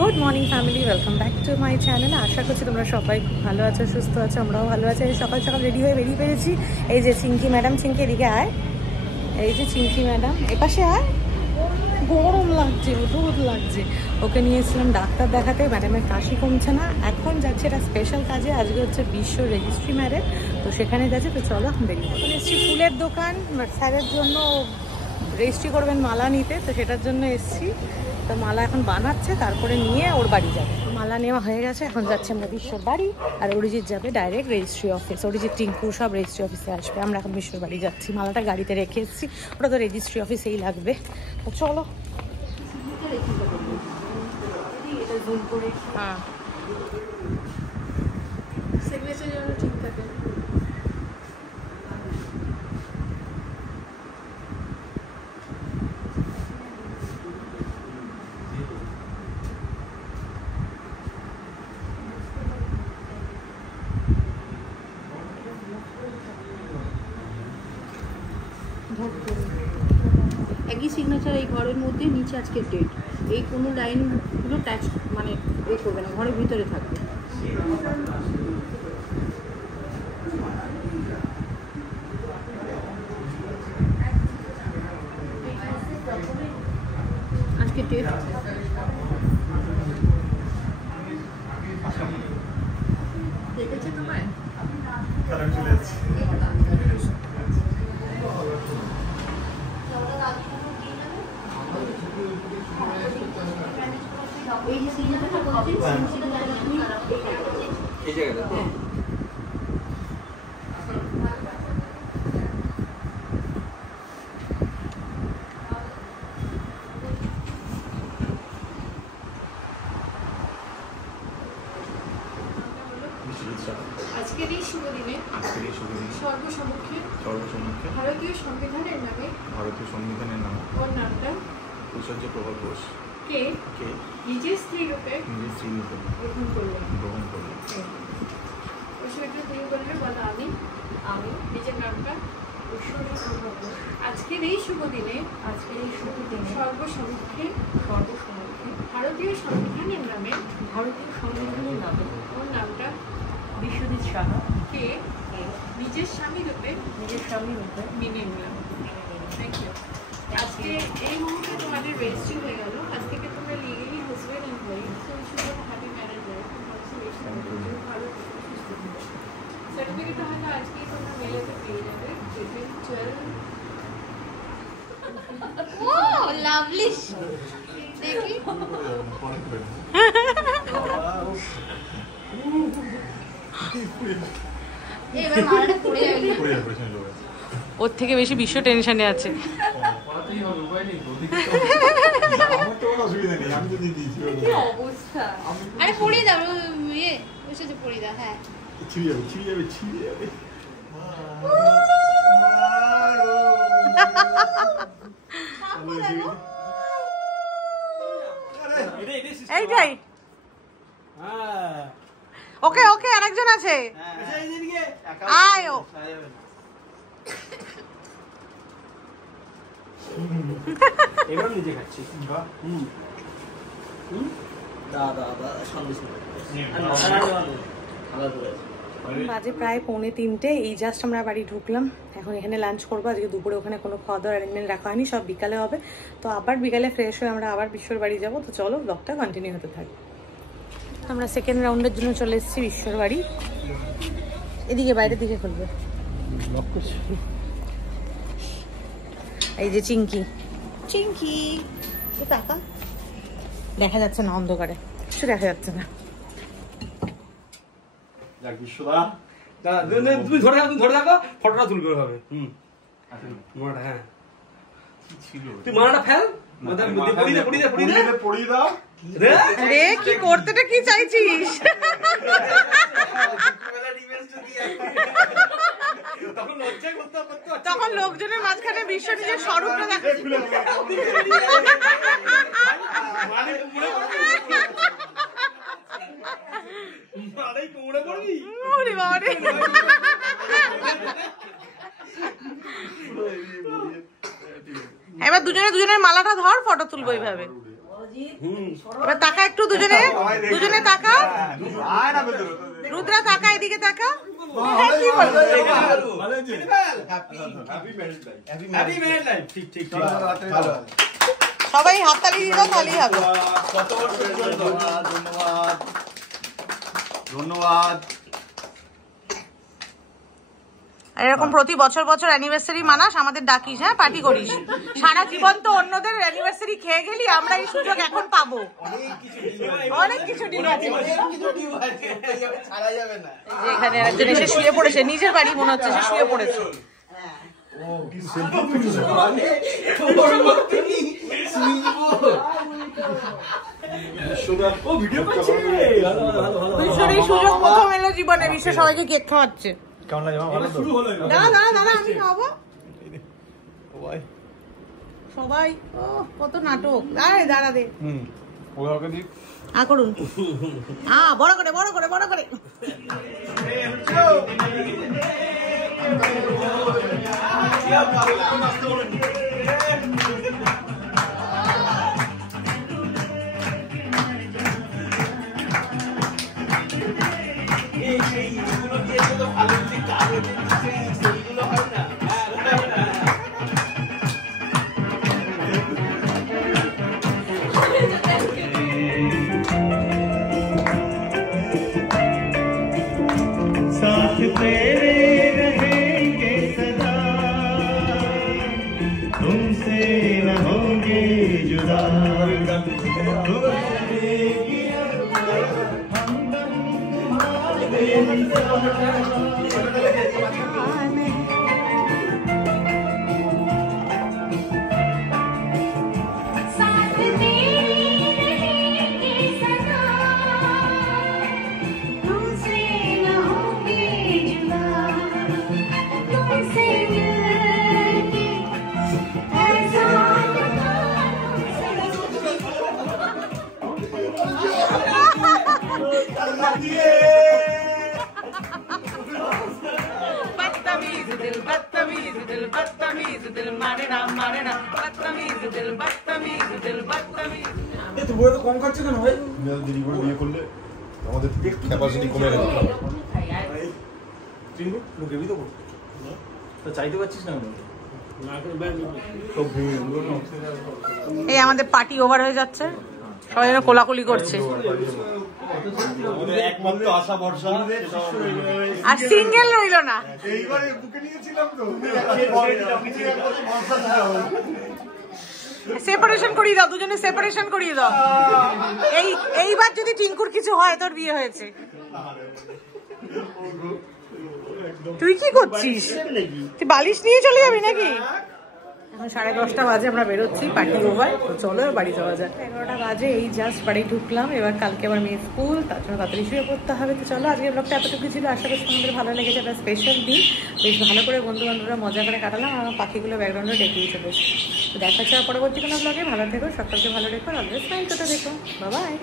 Good morning family, welcome back to my channel. আশা করছি তোমরা সবাই খুব ভালো আছো, সুস্থ আছো, আমরাও ভালো আছি। সকাল সকাল রেডি হয়ে বেরিয়ে পেরেছি। এই যে চিঙ্কি ম্যাডাম, চিঙ্কি এদিকে আয়। এই যে চিঙ্কি ম্যাডাম এপাশে আয়। গরম লাগছে, রোদ লাগছে। ওকে নিয়েছিলাম ডাক্তার দেখাতে, ম্যাডামের কাশি কমছে না। এখন যাচ্ছে একটা স্পেশাল কাজে, আজকে হচ্ছে বিশ্ব রেজিস্ট্রি ম্যারেজ, তো সেখানে যাচ্ছে। তো চলো বেরিয়ে এখন এসছি ফুলের দোকান, স্যারের জন্য রেজিস্ট্রি করবেন মালা নিতে, তো সেটার জন্য এসছি। তো মালা এখন বানাচ্ছে, তারপরে নিয়ে ওর বাড়ি যাবে। মালা নেওয়া হয়ে গেছে, এখন যাচ্ছে আমরা বিশ্বর বাড়ি। আর অরিজিৎ যাবে direct registry office. Arijit, Tinku সব রেজিস্ট্রি অফিসে আসবে। আমরা এখন বিশ্বর বাড়ি যাচ্ছি। মালাটা গাড়িতে রেখে এসেছি, ওটা তো রেজিস্ট্রি অফিসেই লাগবে। তো চলো। হ্যাঁ, সিগনেচার যেন ঠিক থাকে। একই সিগনেচার এই ঘরের মধ্যে, নিচে আজকের ডেট, এই কোনো লাইনগুলো ট্যাচ মানে এ করবে না, ঘরের ভিতরে থাকবে। আজকে ডেট দেখেছে তোমায়? এই যে সিগনেচারটা করেছি, এই জায়গাটা আজকের এই শুভ দিনে সর্বসমক্ষে ভারতীয় সংবিধানের নামে ওর নামটা ঐশ্বর্য প্রভা ঘোষ কে নিজের স্ত্রী রূপে গ্রহণ করলেন। ঐশ্বর্য তুমি বললে বলো আমি নিজের নামটা ঐশ্বর্য প্রভা ঘোষ। আজকের এই শুভ দিনে সর্বসমক্ষে ভারতীয় সংবিধানের নামে ওর নামটা বিশ্বজিৎ সাহা কে নিজের স্বামী রূপে মেনে নিলাম। Thank you. আজকে এই মুহূর্তে তোমাদের রেজিস্ট্রি হয়ে গেল। আজ থেকে তোমরা legally husband and wife. So wish you a happy marriage life. Congratulation. ভালো সার্টিফিকেটটা হয়তো আজকেই তোমরা মেলাতে পেয়ে যাবে। April 12। ও লাভলি। দেখি এবার মারাটা পড়ে যাবে। ওর থেকে বেশি বিশ্ব টেনশনে আছে। অবস্থা আরে পড়িয়ে দাও, ইয়ে বসে যে পড়িয়ে দাও। হ্যাঁ ছিড়ে যাবে এইটাই। ওকে ওকে, আরেকজন আছে। আয় ও এবার নিজে খাচ্ছি। বাজে প্রায় 2:45। এই জাস্ট আমরা বাড়ি ঢুকলাম। এখন এখানে লাঞ্চ করবো। আজকে দুপুরে ওখানে কোনো খাওয়া দাওয়ার অ্যারেঞ্জমেন্ট রাখা হয়নি, সব বিকালে হবে। তো আবার বিকালে ফ্রেশ হয়ে আমরা আবার বিশ্বর বাড়ি যাবো। তো চলো ব্লগটা কন্টিনিউ হতে থাকবে। আমরা সেকেন্ড রাউন্ডের জন্য চলে এসেছি বিশ্বর বাড়ি। এদিকে বাইরের দিকে খুলবে। এই যে চিঙ্কি টাকা দেখা যাচ্ছে না, অন্ধকারে কিছু দেখা যাচ্ছে না। তুমি ধরে থাকো, ফটোটা তুলবে হবে। হ্যাঁ তুই মালাটা ফেল, পড়িয়ে দাও। রে কি করতেটা কি চাইছিস? তখন লোকজনের মাঝখানে বিশ্ব নিজের স্বরূপটা দেখাচ্ছে। এবার দুজনের মালাটা ধর, ফটো তুলবো এইভাবে। এবার তাকা একটু দুজনে, দুজনে তাকা। রুদ্রা তাকা, এদিকে তাকা। সবাই হাততালি দিল, তালি হবে। ধন্যবাদ। এরকম প্রতি বছর বছর অ্যানিভার্সারি মানাস, আমাদের ডাকিস, হ্যাঁ পার্টি করিস। সারা জীবন তো অন্যদের অ্যানিভার্সারি খেয়ে গেলি, আমরা এই সুযোগ এখন পাবো। অনেক কিছু ডিল আছে। এখানে একজন এসে শুয়ে পড়েছে, নিজের বাড়ি মনে হচ্ছে, সে শুয়ে পড়েছে। এই সুযোগ প্রথম এলো জীবনে, বিশ্বে সবাইকে কেক খাওয়াচ্ছে। দাদা আমি খাওয়াবো সবাই। কত নাটক। দাঁড়া দে করুন, বড় করে বড় করে বড় করে। কম খাচ্ছে কেন ভাই? দেরি করে বিয়ে করলে আমাদের ক্যাপাসিটি কমে গেল। চাইতে পারছিস না? এই আমাদের পার্টি ওভার হয়ে যাচ্ছে, সবাই যেন কোলাকুলি করছে। একমাত্র আশা ভরসা আর সিঙ্গেল রইল না। এইবারে বুকে নিয়েছিলাম তো, সেপারেশন করিয়ে দাও, দুজনে সেপারেশন করিয়ে দাও। এইবার যদি টিঙ্কুর কিছু হয়, তোর বিয়ে হয়েছে। তুই কি করছিস? তুই বালিশ নিয়ে চলে যাবি নাকি? এখন 10:30 বাজে, আমরা বেরোচ্ছি, পার্টি ওভার। তো চলো বাড়ি যাওয়া যায়। 11টা বাজে, এই জাস্ট বাড়ি ঢুকলাম। এবার কালকে আবার মেয়ে স্কুল, তার জন্য তাড়াতাড়ি শুয়ে পড়তে হবে। তো চলো আজকে ব্লগটা এতটুকু ছিল। আশা করছি তোমাদের ভালো লেগেছে। একটা স্পেশাল দিন, বেশ ভালো করে বন্ধু বান্ধবরা মজা করে কাটালাম। আমার পাখিগুলো ব্যাকগ্রাউন্ডে ডেকেই চলেছে। তো দেখা হচ্ছে পরবর্তী কোনো ব্লগে। ভালো থেকো, সকলকে ভালো রেখো, অলওয়েজ স্মাইল করতে দেখো। Bye bye.